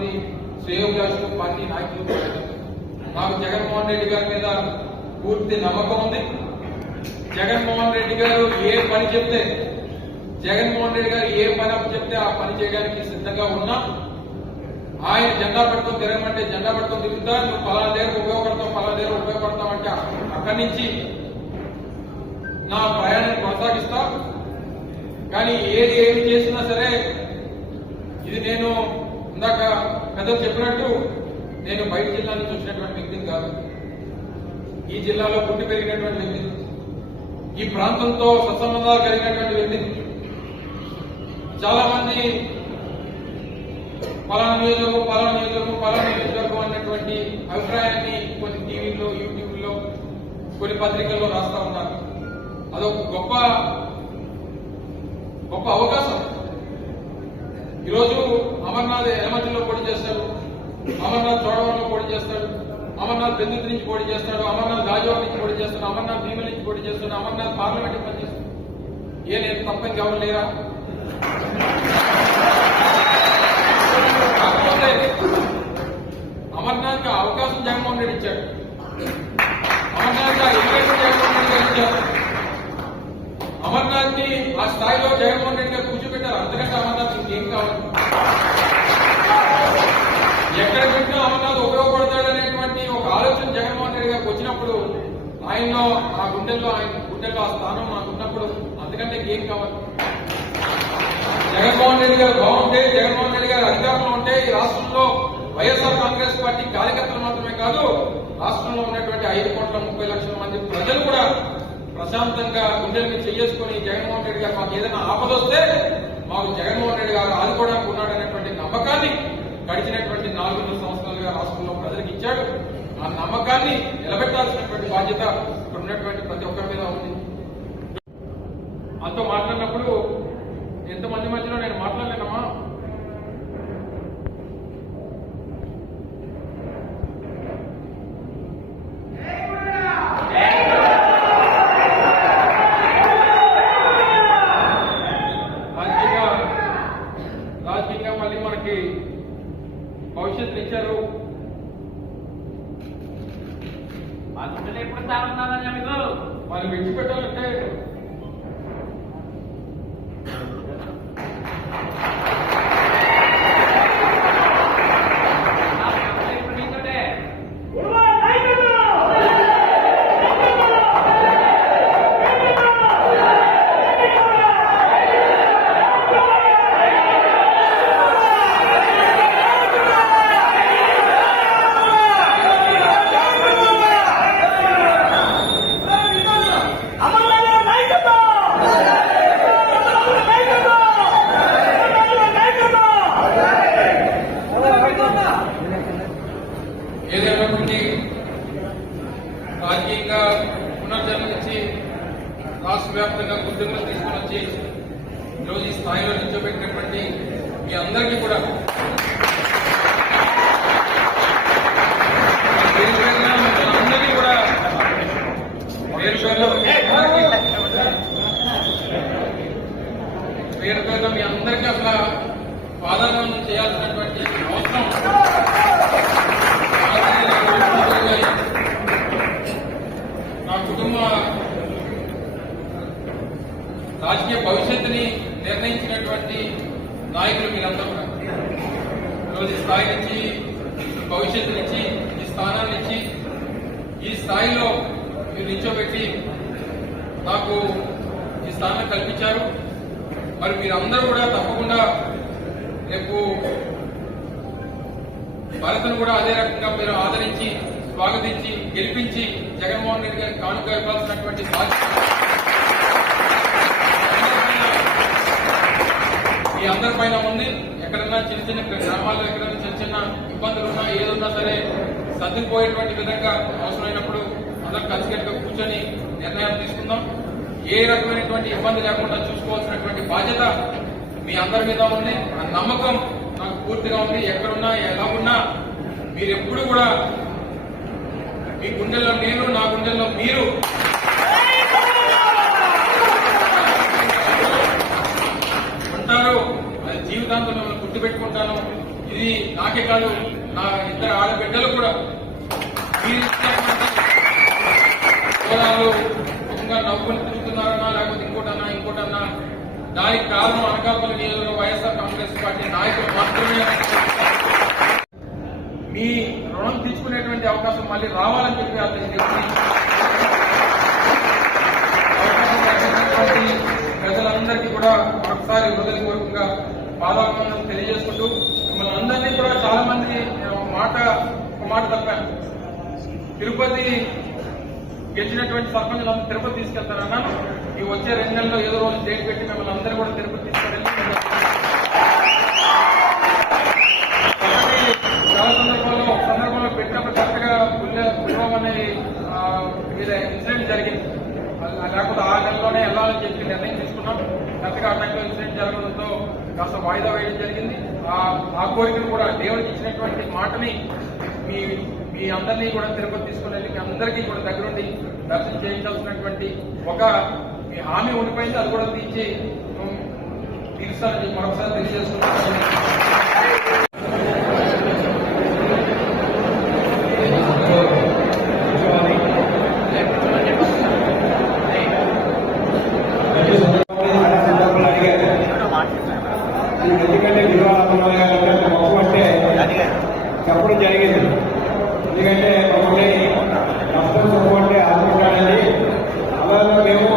మంది శ్రేయోభిలాషులు పార్టీ నాయకులు నాకు జగన్మోహన్ రెడ్డి గారి మీద పూర్తి నమ్మకం ఉంది. జగన్మోహన్ రెడ్డి గారు ఏ పని చెప్తే జగన్మోహన్ రెడ్డి గారు ఏ పని చెప్తే ఆ పని చేయడానికి సిద్ధంగా ఉన్నా ఆయన జెండా పట్టుకొని తిరగమంటే జెండా పట్టుకొని తిరుగుతా నువ్వు పలానా దగ్గర ఉపయోగపడతావు పలానా దగ్గర ఉపయోగపడతావు అంటే అక్కడి నుంచి నా ప్రయాణాన్ని కొనసాగిస్తా. కానీ ఏది ఏది చేసినా సరే ఇది నేను ఇందాక పెద్దలు చెప్పినట్టు నేను బయట జిల్లా నుంచి వచ్చినటువంటి వ్యక్తిని కాదు. ఈ జిల్లాలో పుట్టి పెరిగినటువంటి వ్యక్తి ఈ ప్రాంతంతో సత్సంబంధాలు కలిగినటువంటి వ్యక్తి చాలా మంది పలానా నియోజకవర్గం పలానా నియోజకవర్గం పలానా నియోజకవర్గం అన్నటువంటి అభిప్రాయాన్ని కొన్ని టీవీలో యూట్యూబ్లో కొన్ని పత్రికల్లో రాస్తా ఉన్నారు. అదొక గొప్ప గొప్ప అవకాశం. ఈరోజు అమర్నాథ్ ఎలమంచిలో పోటీ చేస్తాడు. అమర్నాథ్ చోడవరంలో పోటీ చేస్తాడు. అమర్నాథ్ బెందుతు నుంచి పోటీ చేస్తాడు. అమర్నాథ్ గాజువాక నుంచి పోటీ చేస్తాడు. అమర్నాథ్ భీమ నుంచి పోటీ చేస్తాడు. అమర్నాథ్ పార్లమెంట్ పనిచేస్తాడు ఏ నేను తప్ప ఇంకెవరు లేరా? కాకపోతే అమర్నాథ్ అవకాశం జగన్మోహన్ రెడ్డి ఇచ్చాడు. అమర్నాథ్ ఎలివేషన్ జగన్మోహన్ రెడ్డి ఇచ్చారు. అమర్నాథ్ని ఆ స్థాయిలో జగన్మోహన్ రెడ్డి గారు కూర్చోబెట్టారు. అంతకంటే అమర్నాథ్ ఇంకేం కావాలి ఎక్కడ పెట్టినా అమర్నాథ్ ఉపయోగపడతాడనేటువంటి ఒక ఆలోచన జగన్మోహన్ రెడ్డి గారికి వచ్చినప్పుడు ఆయనలో ఆ గుండెల్లో ఆయన గుండెల్లో ఆ స్థానం మాకు ఉన్నప్పుడు అందుకంటే ఏం కావాలి? జగన్మోహన్ రెడ్డి గారు బాగుంటే జగన్మోహన్ రెడ్డి గారు అధికారంలో ఉంటే ఈ రాష్ట్రంలో వైఎస్ఆర్ కాంగ్రెస్ పార్టీ కార్యకర్తలు మాత్రమే కాదు రాష్ట్రంలో ఉన్నటువంటి ఐదు కోట్ల ముప్పై లక్షల మంది ప్రజలు కూడా ప్రశాంతంగా గుండెల్ని మీద చేసుకుని జగన్మోహన్ రెడ్డి గారు మాకు ఏదైనా ఆపద వస్తే మాకు జగన్మోహన్ రెడ్డి గారు ఆదుకోవడానికి ఉన్నాడనేటువంటి నమ్మకాన్ని గడిచినటువంటి నాలుగున్నర సంవత్సరాలుగా రాష్ట్రంలో ప్రజలకు ఇచ్చాడు. ఆ నమ్మకాన్ని నిలబెట్టాల్సినటువంటి బాధ్యత ఇక్కడ ఉన్నటువంటి ప్రతి ఒక్కరి మీద ఉంది. అంతో మాట్లాడినప్పుడు ఎంతమంది మధ్యలో నేను మాట్లాడుతున్నాను రాజకీయంగా రాజకీయంగా మళ్ళీ మనకి భవిష్యత్తు ఇచ్చారు ఆ ఎప్పుడు తాగుతున్నారని మీకు? వాళ్ళు విడిచిపెట్టాలంటే రాష్ట్ర వ్యాప్తంగా గుర్తింపులు తీసుకుని వచ్చి ఈరోజు ఈ స్థాయిలో నిల్చోబెట్టినటువంటి మీ అందరికీ కూడా పేరు కూడా పేరు పేరున మీ అందరికీ అసలు పాదాలను చేయాల్సినటువంటి అవసరం. నా కుటుంబ రాజకీయ భవిష్యత్తుని నిర్ణయించినటువంటి నాయకులు మీరంతా ఈరోజు స్థాయి నుంచి భవిష్యత్తు భవిష్యత్తునిచ్చి ఈ స్థానాన్ని ఇచ్చి ఈ స్థాయిలో మీరు నిల్చోబెట్టి నాకు ఈ స్థానం కల్పించారు. మరి మీరందరూ కూడా తప్పకుండా రేపు భారత్ను కూడా అదే రకంగా మీరు ఆదరించి స్వాగతించి గెలిపించి జగన్మోహన్ రెడ్డి గారికి కానుక ఇవ్వాల్సినటువంటి బాధ్యత మీ అందరి పైన ఉంది. ఎక్కడన్నా చిన్న చిన్న గ్రామాల్లో ఎక్కడన్నా చిన్న చిన్న ఇబ్బందులు ఉన్నా ఏదున్నా సరే సర్దుకుపోయేటువంటి విధంగా అవసరమైనప్పుడు అందరం కలిసికట్టుగా కూర్చొని నిర్ణయాలు తీసుకుందాం. ఏ రకమైనటువంటి ఇబ్బంది లేకుండా చూసుకోవాల్సినటువంటి బాధ్యత మీ అందరి మీద ఉంది. ఆ నమ్మకం నాకు పూర్తిగా ఉంది. ఎక్కడున్నా ఎలా ఉన్నా మీరు ఎప్పుడు కూడా మీ గుండెల్లో నేను నా గుండెల్లో మీరు ఉంటారు మిమ్మల్ని గుర్తుపెట్టుకుంటాను. ఇది నాకే కాదు నా ఇద్దరు ఆడబిడ్డలు కూడా. మీరు నవ్వులు తిరుగుతున్నారన్నా లేకపోతే ఇంకోటన్నా ఇంకోటన్నా దానికి కారణం అనకాపల్లి నియోజకవర్గ వైఎస్ఆర్ కాంగ్రెస్ పార్టీ నాయకులు మాత్రమే. మీ రుణం తీసుకునేటువంటి అవకాశం మళ్ళీ రావాలని చెప్పి అతని చెప్పి ప్రజలందరికీ కూడా ఒకసారి వదిలి బాధాకరణ తెలియజేసుకుంటూ మిమ్మల్ని అందరినీ కూడా చాలా మంది మాట ఒక మాట తప్పాను తిరుపతి గెలిచినటువంటి సర్పంచులందరూ తిరుపతి తీసుకెళ్తారన్నాను. ఈ వచ్చే రెండు నెలల్లో ఏదో రోజు డేట్ పెట్టి మిమ్మల్ని అందరూ కూడా తిరుపతి తీసుకెళ్ళి చాలా సందర్భాల్లో ఒక సందర్భంలో పెట్టినప్పుడు కరెక్ట్గా పుల్లం అనే మీద ఇన్సిడెంట్ జరిగింది. లేకపోతే ఆ నెలలోనే వెళ్ళాలని చెప్పి నిర్ణయం తీసుకున్నాం. కరెక్ట్గా ఆ టైంలో ఇన్సిడెంట్ జరగడంతో కాస్త వాయిదా వేయడం జరిగింది. ఆ ఆ కోరికను కూడా దేవుడికి ఇచ్చినటువంటి మాటని మీ మీ అందరినీ కూడా తిరుపతి తీసుకుని వెళ్ళి మీ అందరికీ కూడా దగ్గరుండి దర్శనం చేయించాల్సినటువంటి ఒక మీ హామీ ఉండిపోయింది. అది కూడా తీర్చి ఉమ్, తీరుస్తానని మరొకసారి తెలియజేస్తున్నాను. అది ఎందుకంటే నిర్వాహకులు మొత్తం అంటే చెప్పడం జరిగింది. ఎందుకంటే మమ్మల్ని నష్టం చెప్పు అంటే ఆదుకుంటాడని అలా మేము